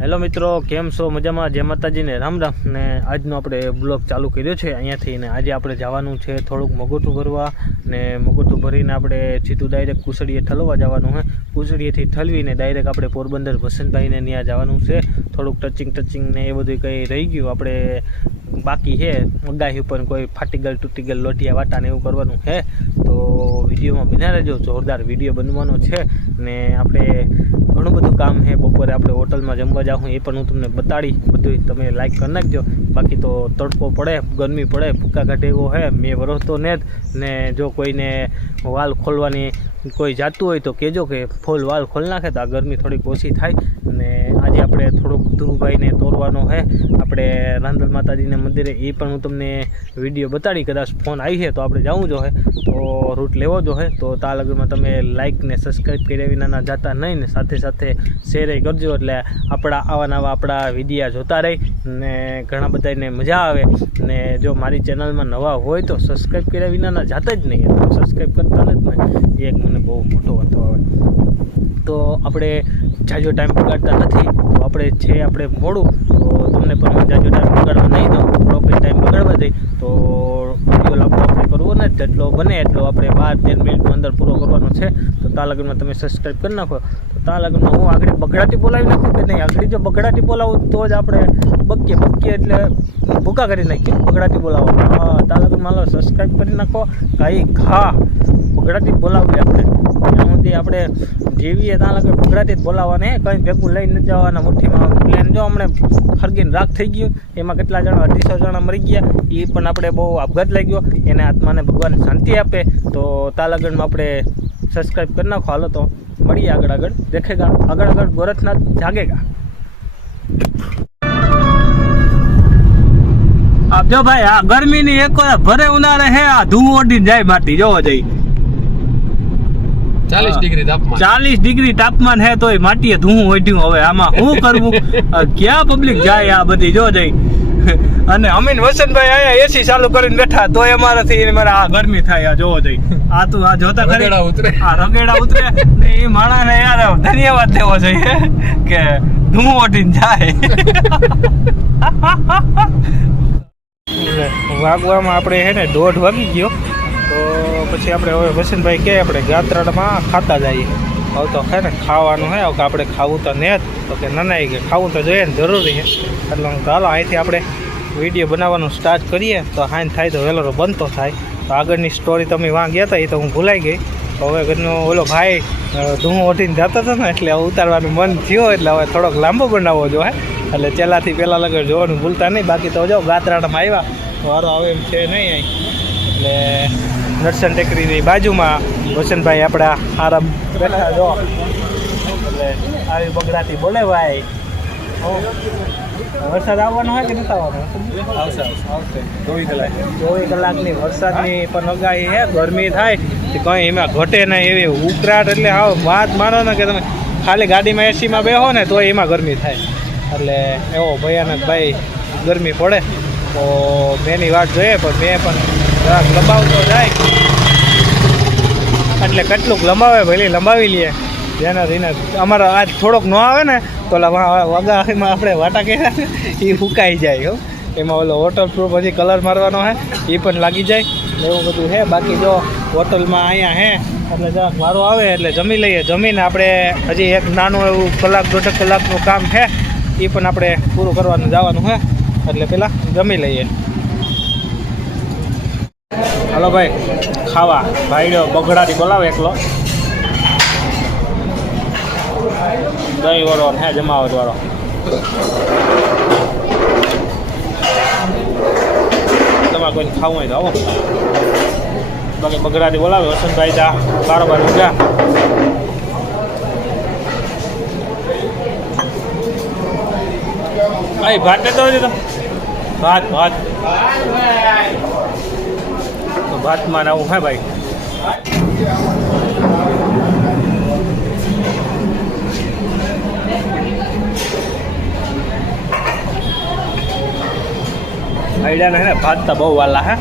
Hello મિત્રો, કેમ છો? મજામાં? જય માતાજીને, રામ રામ. ને આજનો આપણે બ્લોગ ચાલુ કર્યો છે અહીંયાથી ને આજે આપણે જવાનું છે થોડુંક મગોઠું ભરવા ને મગોઠું ભરીને આપણે સીધું ડાયરેક્ટ કુસડીએ ઠલવા જવાનું છે કુસડીએથી ઠલવીને ડાયરેક્ટ આપણે પોરબંદર વસંતભાઈને ત્યાં જવાનું છે. થોડુંક ટચિંગ ટચિંગ ને એ બધું કંઈ રહી ગયું. આપણે બાકી છે મગાહી ઉપર કોઈ ફાટી ગયેલ તૂટી ગયેલ લોટિયા વાટા ને એવું કરવાનું છે તો વિડીયોમાં બિના રહેજો. જોરદાર વીડિયો બનવાનો છે ને આપણે ઘણું બધું બપોરે આપણે હોટલમાં જમવા જાઉં એ પણ હું તમને બતાડી બધું તમે લાઈક કરી નાખજો. બાકી તો તડકો પડે, ગરમી પડે, ભૂકા કાઢે એવો હે, મેં વરસતો ને જ. ને જો કોઈને વાલ ખોલવાની કોઈ જાતું હોય તો કહેજો કે ફૂલ વાલ ખોલી નાખે તો આ ગરમી થોડીક ઓછી થાય. અને આપણે થોડુંક ધ્રુવભાઈને તોરવાનો છે આપણે રાંદલ માતાજીના મંદિરે એ પણ હું તમને વીડિયો બતાડી, કદાચ ફોન આવી છે તો આપણે જવું હે. તો રૂટ લેવો જોઈએ તો તા લગનમાં તમે લાઇક ને સબસ્ક્રાઈબ કર્યા વિના ના જતા નહીં ને, સાથે સાથે શેર કરજો. એટલે આપણા આવા નવા આપણા વિડીયા જોતા રહી ને ઘણા બધાને મજા આવે. ને જો મારી ચેનલમાં નવા હોય તો સબસ્ક્રાઈબ કર્યા વિના જતા જ નહીં. સબસ્ક્રાઈબ કરતા નથી ને. એક મને બહુ મોટો વાંધો આવે. તો આપણે જાજો ટાઈમ બગાડતા નથી. આપણે છે આપણે મોડું, તો તમને પણ હું જાજો ટાઈમ બગાડવા નહીં દઉં. પ્રોપર ટાઈમ બગાડવા દઈ તો વીડિયો લાંબો આપણે કરવો ને, જેટલો બને એટલો આપણે બાર તેર મિનિટમાં અંદર પૂરો કરવાનો છે. તો તા લગ્નમાં તમે સબસ્ક્રાઈબ કરી નાખો. તો તા લગ્નમાં હું આગળ બગડાટી બોલાવી નાખું કે નહીં? આગળ જો બગડાટી બોલાવું તો જ આપણે બકીએ બક્કીએ એટલે ભૂકા કરી નાખીએ. બગડાટી બોલાવો હા તા લગ્નમાં સબસ્ક્રાઈબ કરી નાખો. કાંઈ ખા જ બોલાવીએ આપણે. ત્યાં સુધી આપણે જેવીએ ત્યાં લગે બગડાટી જ બોલાવવાને. કંઈ ભેગું લઈને જવાના મુઠ્ઠીમાં પ્લેન જો અમને ખરગીને રાખ થઈ ગયું, એમાં કેટલા જણા, અઢીસો જણા મરી ગયા એ પણ આપણે બહુ આપઘાત લાગ્યો. એને આત્માને ભગવાન શાંતિ આપે. તો તાલાગઢમાં આપણે સબસ્ક્રાઈબ કરી નાખો. હાલો તો મળીએ આગળ આગળ. દેખેગા. આગળ આગળ ગોરખનાથ જાગેગા. જો ભાઈ, આ ગરમીની એક ભરે ઉનાળે હે, આ ધું ઓડી જાય માટી. જોવો જઈ. ચાલીસ ડિગ્રી તાપમાન. ચાલીસ ડિગ્રી તાપમાન હે તોય માટીએ ધું ઓઢ્યું હવે. આમાં શું કરવું? ક્યાં પબ્લિક જાય આ બધી? જો જઈ. અને અમીન વસંતભાઈ આયા એસી ચાલુ કરીને બેઠા. તોય અમારાથી મારે આ ગરમી થાય આ જોવો જઈ. આ તું આ જોતા ખરી. રગડા ઉતરે. આ રગેડા ઉતરે. ને એ માણસને યાર ધન્યવાદ દેવો જોઈએ કે ધું ઓઢીને જાય. વાગવામાં આપણે હે ને દોઢ વાગી ગયો. તો પછી આપણે હવે વસંતભાઈ કહે, આપણે ગાત્રામાં ખાતા જઈએ. હવે તો હે ને, ખાવાનું હે કે આપણે ખાવું તો ને જ. તો કે ના ના કે ખાવું તો જોઈએ ને, જરૂરી છે એટલે હું ચાલો અહીંથી આપણે વીડિયો બનાવવાનું સ્ટાર્ટ કરીએ. તો હાઈન થાય તો વહેલો બનતો થાય. તો આગળની સ્ટોરી તમે વાં ગયા હતા એ તો હું ભૂલાઈ ગઈ. હવે ઘરનો ઓલો ભાઈ ધૂમો ઓઠીને જતો હતો ને, એટલે ઉતારવાનું મન થયું, એટલે હવે થોડોક લાંબો બનાવવો જોઈએ એટલે ચેલાથી પહેલાં લગર જોવાનું ભૂલતા નહીં. બાકી તો જો ગાત્રાટામાં આવ્યા. વારો આવે એમ છે નહીં અહીં. એટલે નરસન ટેકરીની બાજુમાં. રોશનભાઈ આપણા આરામ બેઠા જો. એટલે આવી બગડાતી બોલે ભાઈ. હો. વરસાદ આવવાનો હોય કે નથી આવવાનો? આવશે આવશે ચોવીસ કલાક. ચોવીસ કલાકની વરસાદની પણ અગાહી છે. ગરમી થાય તો કંઈ એમાં ઘટે નહીં એવી ઉકળાટ એટલે હાવ વાત માનો ને કે તમે ખાલી ગાડીમાં એસીમાં બેહો ને તો એમાં ગરમી થાય. એટલે એવો ભયાનક ભાઈ ગરમી પડે. તો મેની વાત જોઈએ પણ મેં પણ જરાક લંબાવતો જાય. એટલે કેટલુંક લંબાવે ભલે લંબાવી લઈએ જેના થઈને અમારા આજ થોડોક ન આવે ને, તો વગામાં આપણે વાટા કર્યા એ ફૂંકાઈ જાય, હો. એમાં ઓલો વોટર પ્રૂફ હજી કલર મારવાનો હે એ પણ લાગી જાય. એવું બધું હે, બાકી જો હોટલમાં અહીંયા હે, એટલે જરાક વારો આવે એટલે જમી લઈએ. જમીને આપણે હજી એક નાનું એવું કલાક દોઢ કલાકનું કામ છે એ પણ આપણે પૂરું કરવાનું જવાનું હે. એટલે પહેલાં જમી લઈએ. હાલો ભાઈ, ખાવા. ભાઈડો બગડાથી બોલાવે એકલો. દહીં વાળો હે, જમાવટ વાળો. તમારે કોઈ ખાવું હોય તો આવો. બાકી બગડાથી બોલાવે, વસંતભાઈ જા બારોબાર ઉઠ્યા ભાઈ, ભાત લેતો હોય તો? ભાત ભાત. તો ભાતમાં ને આવું, હે ભાઈ. આઈડિયા હે ને ભાત તો બહુ વાલા, હે.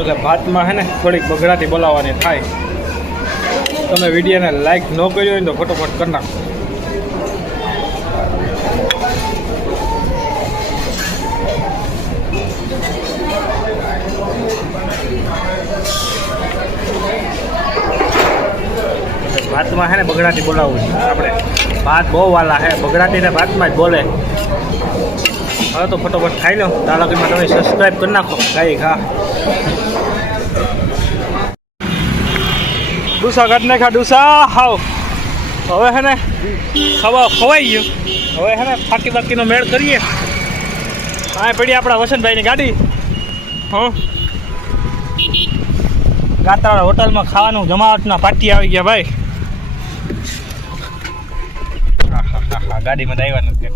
એટલે ભાતમાં હે ને, થોડીક બગડાટી બોલાવવાની થાય. તમે વિડીયોને લાઈક ન કર્યો હોય તો ફટોફટ કરી નાખો. ભાતમાં હે ને બગડાટી બોલાવવું છે. આપણે ભાત બહુ વાલા હે બગડાટી ને ભાતમાં જ બોલે. હવે તો ફટોફટ ખાઈ લો. તાલાકીમાં તમે સબસ્ક્રાઈબ કરી નાખો. ગાઈ ખા ડુસા કાઢ ખા ડુસા. હાવ. હવે છે ને ખવા ખવાઈ ગયું. હવે છે ને ફાકી બાકીનો મેળ કરીએ. આ પડી આપણા વસંતભાઈની ગાડી. હા. ગાતાવાળા હોટલમાં ખાવાનું જમાવટના પાટી આવી ગયા ભાઈ. ગાડીમાં તો આવ્યા નથી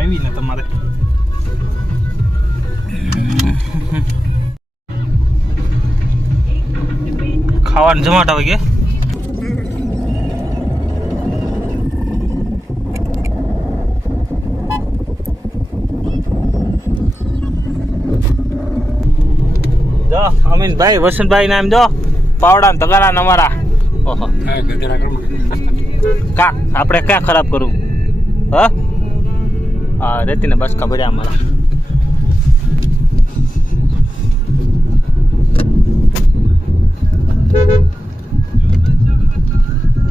આવી ને તમારે? ખાવાનું જમાટ આવે કે? અમીનભાઈ, વસંતભાઈ નામ જો પાવડા તગારા અમારા. ઓહો. કા આપણે ક્યાં ખરાબ કરવું હા? હા રેતીને બસ ખબર અમારા.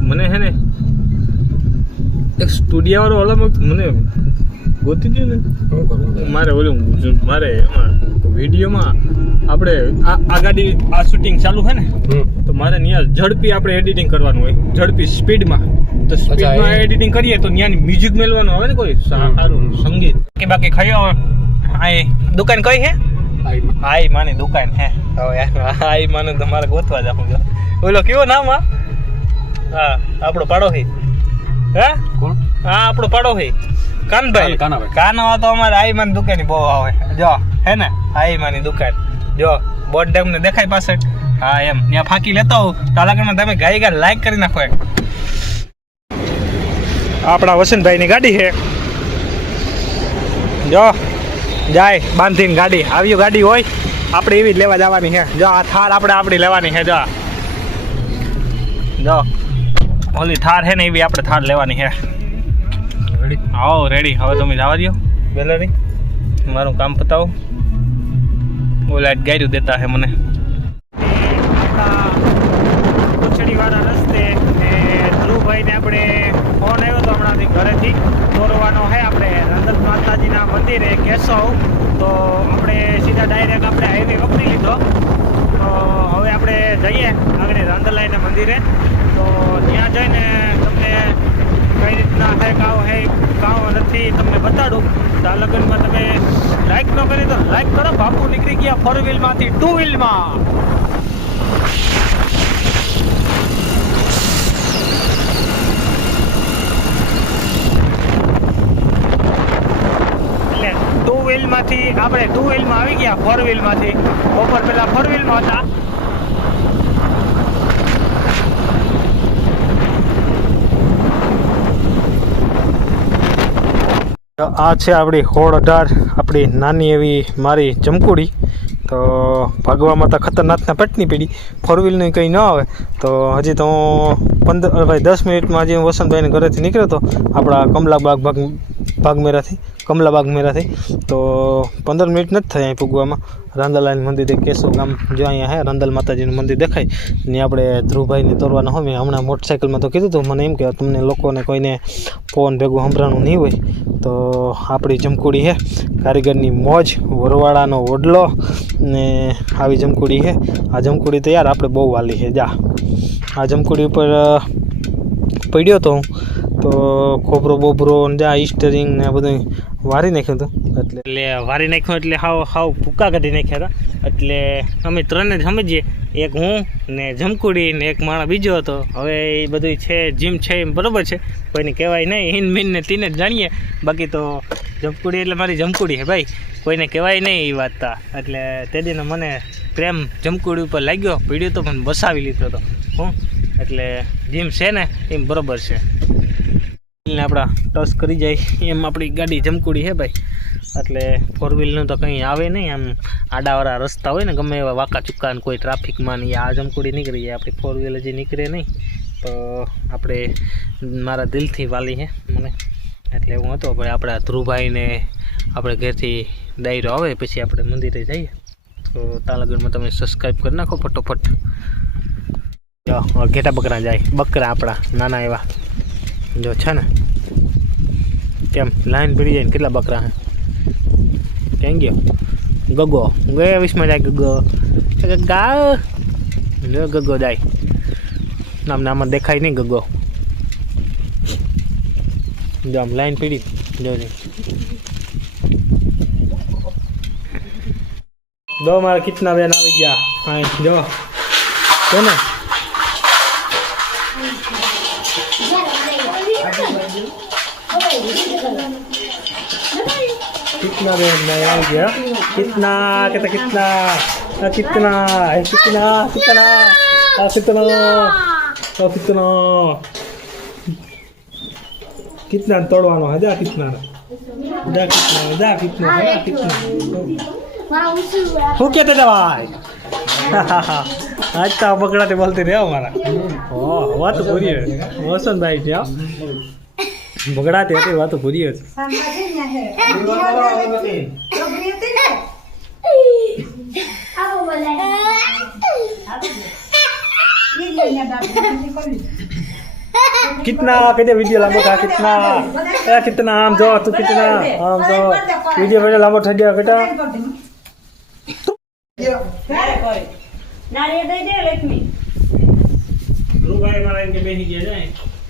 મને હે ને એક સ્ટુડિયો વાળો મને ગોતી દે ને. મારે ઓલું મારે એમાં વિડીયોમાં આપણે આ આ ગાડી આ શૂટિંગ ચાલુ છે ને તો મારે ત્યાં ઝડપી આપણે એડિટિંગ કરવાનું હોય. ઝડપી સ્પીડમાં તો સ્પીડમાં એડિટિંગ કરીએ તો ત્યાંની મ્યુઝિક મેળવાનું આવે ને કોઈ? સારું સંગીત. કે બાકી ખાયો? આ દુકાન કઈ હે આઈ માની દુકાન હે. હવે આઈ માને તમારે ગોતવા જાઉં જો. ઓલો કેવો નામ હા હા આપણો પાડોશી. હે? કોણ? હા આપણો પડોશી કાનભાઈ. કાનાભાઈ. કાનવા તો અમારે આઈમાની દુકાન બહુ આવે. જો હે ને? આઈમાની દુકાન. જો બોર્ડ ડેમ ને દેખાય પાસે હા એમ. ત્યાં ફાંકી લેતો હોઉં. તાલાકરમાં તમે ગાઈ ગાય લાઈક કરી નાખો એક આપણા વસંતભાઈની ગાડી છે. જો જાય બાંધીને ગાડી. આવ્યું ગાડી હોય આપણે એવી જ લેવા જવાની છે. જો આ થાર આપણે આપણી લેવાની છે. જો. જો ઓલી થાર છે ને એવી આપણે થાર લેવાની છે. આવો રેડી હવે તમે જવા દો બેલરી મારું કામ પતાવો. ઓલા ગાયરું દેતા હે મને. કોચડીવાળા રસ્તે ને ધ્રુવભાઈને આપણે ફોન આવ્યો હતો હમણાંથી ઘરેથી. દોરવાનો છે આપણે. રંગત માતાજીના મંદિરે કેશવ. તો આપણે સીધા ડાયરેક્ટ આપણે હાઈવે પકડી લીધો. તો હવે આપણે જઈએ આગળ રાંદલાઈના મંદિરે. તો ત્યાં જઈને તમને કઈ રીતના હે, કાવ હે, કાવ નથી, તમને બતાડું. તો આ લગ્નમાં તમે લાઈક ન કરી તો લાઈક કરો. બાપુ નીકળી ગયા ફોર વ્હીલમાંથી ટુ વ્હીલમાં ટુ વ્હીલમાંથી આપણે ટુ વ્હીલમાં આવી ગયા ફોર વ્હીલમાંથી બપોર પહેલાં ફોર વ્હીલમાં હતા. આ છે આપણી હોળ અઢાર, આપણી નાની એવી મારી ચમકુડી. તો ભાગવામાં તો ખતરનાકના પટની પીડી ફોર વ્હીલની કંઈ ન આવે. તો હજી તો હું પંદર ભાઈ દસ મિનિટમાં હજી હું વસંતભાઈને ઘરેથી નીકળ્યો હતો આપણા કમલાબાગ ભાગ ભાગમેરાથી, કમલા મેરાથી તો પંદર મિનિટ નથી થઈ અહીં પૂગવામાં રાંદલાની મંદિરે કેશવ ગામ જો અહીંયા હે, રાંદલ માતાજીનું મંદિર દેખાય. ને આપણે ધ્રુવભાઈને તોરવાના હોય, મેં હમણાં મોટરસાઇકલમાં તો કીધું હતું, મને એમ કે તમને લોકોને કોઈને ફોન ભેગું સંભળાણું નહીં હોય. તો આપણી જમકુડી છે કારીગરની મોજ, વરવાળાનો ઓડલો ને આવી જમકુડી છે આ જમકુડી તો યાર આપણે બહુ વાલી છે જા. આ જમકુડી ઉપર પડ્યો તો હું. તો ખોબરો બોબરો ને જા ઈસ્ટરિંગ ને આ બધું વારી નાખ્યું હતું. એટલે એટલે વારી નાખ્યું એટલે હાવ હાવ ભૂકા કાઢી નાખ્યા હતા. એટલે અમે ત્રણે જ સમજીએ. એક હું ને જમકુડી ને એક માણસ બીજો હતો. હવે એ બધું છે, જીમ છે એમ બરોબર છે. કોઈને કહેવાય નહીં, હિન મીન ને તીને જ જાણીએ. બાકી તો જમકુડી એટલે મારી જમકુડી છે ભાઈ. કોઈને કહેવાય નહીં એ વાત એટલે તે દીને મને પ્રેમ જમકુડી ઉપર લાગ્યો. પીડ્યો તો પણ બસાવી લીધો હતો. હું, એટલે જીમ છે ને એમ બરોબર છે. ને આપણા ટચ કરી જાય. એમ આપણી ગાડી જમકુડી છે ભાઈ. એટલે ફોર વ્હીલનું તો કંઈ આવે નહીં. આમ આડાવાળા રસ્તા હોય ને, ગમે એવા વાંકા ચુક્કા ને કોઈ ટ્રાફિકમાં નહીં આ જમકુડી નીકળી જાય. આપણી ફોર વ્હીલ હજી નીકળે નહીં. તો આપણે મારા દિલથી વાલી છે મને. એટલે હું હતો ભાઈ, આપણા ધ્રુવભાઈને આપણે ઘેરથી ડાયરો આવે, પછી આપણે મંદિરે જઈએ. તો ત્યાં લગનમાં તમે સબસ્ક્રાઈબ કરી નાખો ફટોફટ. જો હવે ઘેટા બકરા જાય. બકરા આપણા નાના એવા. જો, છે ને? કેમ? લાઈન ભરી જાય ને કેટલા બકરા હે? કેમ ગયો? ગગો. ગયા વિશમાં જાય ગગો? ગગા ગગો જાય. નામ નામાં દેખાય નહીં ગગો. જો આમ લાઈન પીડી. જોજે દો મારા કિચના બેન આવી ગયા. હા, જો. કોને? कितना बेड में आ गया कितना कितना कितना कितना कितना कितना कितना कितना कितना तोड़वानो है जा कितना जा कितना जा कितना जा कितना हो क्या तेरा भाई आज तो पकड़ा थे बोलते रहे हमारा वाह वाह तो बुरी है मोहसन भाई क्या બગડાતી હતી વાતો પૂરી હતી कितना कहते वीडियो लांबो था कितना ए कितना आम जो तू कितना आम जो वीडियो वीडियो लांबो થઈ ગયો બેટા નારિયેળ દઈ દે લક્ષ્મી રૂભાઈ મારા એમ કે બેહી ગયા જાય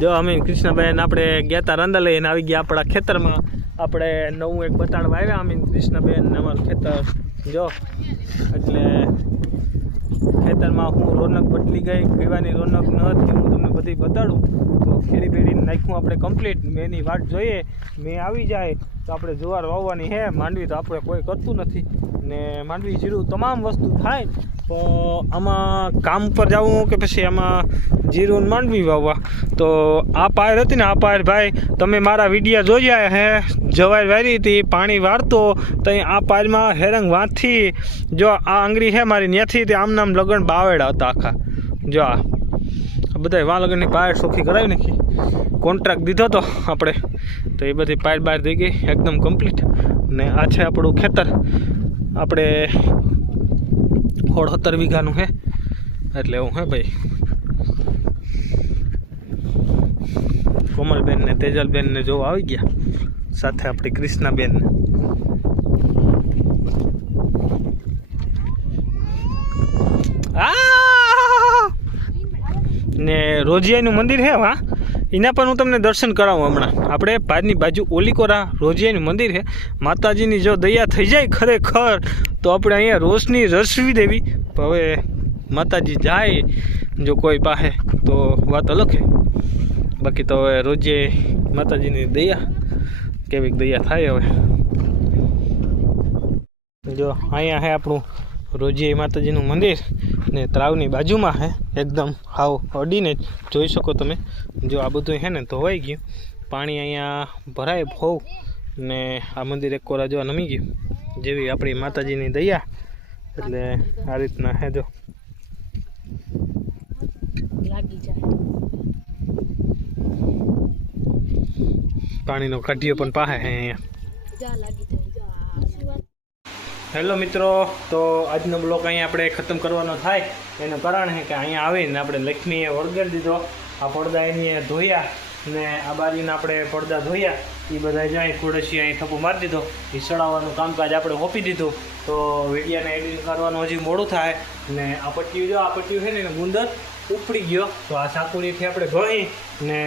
જો અમે કૃષ્ણભાઈ આપણે ગયા હતા રાંદા લઈને આવી ગયા આપણા ખેતરમાં. આપણે નવું એક બતાડવા આવ્યા અમે કૃષ્ણબેન અમારું ખેતર. જો, એટલે ખેતરમાં હું રોનક બદલી ગઈ પીવાની રોનક ન હતી, હું તમને બધી બતાડું. ખેડી બેડીને નાખ્યું. આપણે કમ્પ્લીટ મેની વાટ જોઈએ, મેં આવી જાય તો આપણે જુવાર વાવવાની હે. માંડવી તો આપણે કોઈ કરતું નથી. ને માંડવી જીરું તમામ વસ્તુ થાય, તો આમાં કામ પર જવું કે પછી આમાં જીરું માંડવી વાવવા? તો આ પાયર હતી ને, આ પાયર ભાઈ, તમે મારા વિડીયા જોયા હે. જવાય વારી હતી, પાણી વાળતો તો આ પાયરમાં હેરંગ વાંથી. જો આ આંગળી હે મારી ત્યાંથી તે આમ નામ લગન બાવેડા હતા આખા. જો આ. બધા વાલગરની પાયર સોખી કરાવી નાખી. કોન્ટ્રાક્ટ દીધો તો આપણે. તો એ બધી પાયર બહાર થઈ ગઈ, એકદમ કમ્પ્લીટ ને આ છે આપણું ખેતર. આપણે સોળ સત્તર વીઘાનું હે. એટલે એવું હે ભાઈ. કોમલબેન ને તેજલબેન ને જોવા આવી ગયા. સાથે આપણી કૃષ્ણાબેન. ને આ! ને રોજિયાનું મંદિર છે હા એના પણ હું તમને દર્શન કરાવું હમણાં. આપણે પારની બાજુ ઓલીકોરા રોજિયાનું મંદિર છે માતાજીની જો દયા થઈ જાય ખરેખર, તો આપણે અહીંયા રોશની રસવી દેવી. હવે માતાજી જાય, જો કોઈ પાસે, તો વાત અલગ છે બાકી તો હવે રોજે માતાજીની દયા કેવી દયા થાય હવે. જો, અહીંયા હે આપણું રોજિયાઈ માતાજીનું મંદિર. ને ત્રાવની બાજુમાં હે એકદમ હાવ અડીને જોઈ શકો તમે. જો આ બધું હે ને ધોવાઈ ગયું પાણી અહીંયા ભરાય હોવ ને આ મંદિર એક કોરા જોવા નમી ગયું જેવી આપણી માતાજીની દયા. એટલે આ રીતના હે જો. પાણીનો કાઢીઓ પણ પાહે હે અહીંયા જા લાગી જાય જા શું વાત હેલો મિત્રો, તો આજનો બ્લોક અહીંયા આપણે ખતમ કરવાનો થાય. એનું કારણ છે કે અહીંયા આવીને આપણે લક્ષ્મીએ વળગાડી દીધો. આ પડદા એની ધોયા ને આ બાજુના આપણે પડદા ધોયા. એ બધા જાય ખુડસી અહીં થપ્પો મારી દીધો. એ સડાવવાનું કામકાજ આપણે સોંપી દીધું. તો વિડીયાને એડિટ કરવાનું હજી મોડું થાય ને આ પટ્ટીયું જો, આ પટ્ટીયું છે ને એને ગુંદર ઉપડી ગયો. તો આ સાકુડીથી આપણે ગળી ને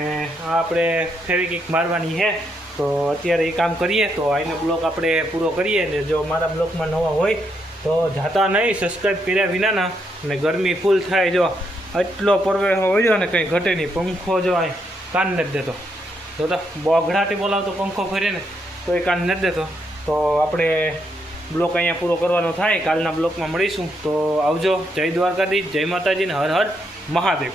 આ આપણે ફેવિકિક મારવાની છે. તો અત્યારે એ કામ કરીએ તો આનો બ્લોક આપણે પૂરો કરીએ ને જો મારા બ્લોકમાં નવા હોય તો જાતા નહીં સબસ્ક્રાઈબ કર્યા વિનાના અને ગરમી ફૂલ થાય જો. એટલો પરવે હોય ને કંઈ ઘટે નહીં. પંખો જો અહીં કાન નથી દેતો. જો તો બોઘડાટી બોલાવતો પંખો ફરે ને તો એ કાન નથી દેતો. તો આપણે બ્લોક અહીંયા પૂરો કરવાનો થાય. કાલના બ્લોકમાં મળીશું. તો આવજો. જય દ્વારકાધીશ, જય માતાજી ને હર હર મહાદેવ.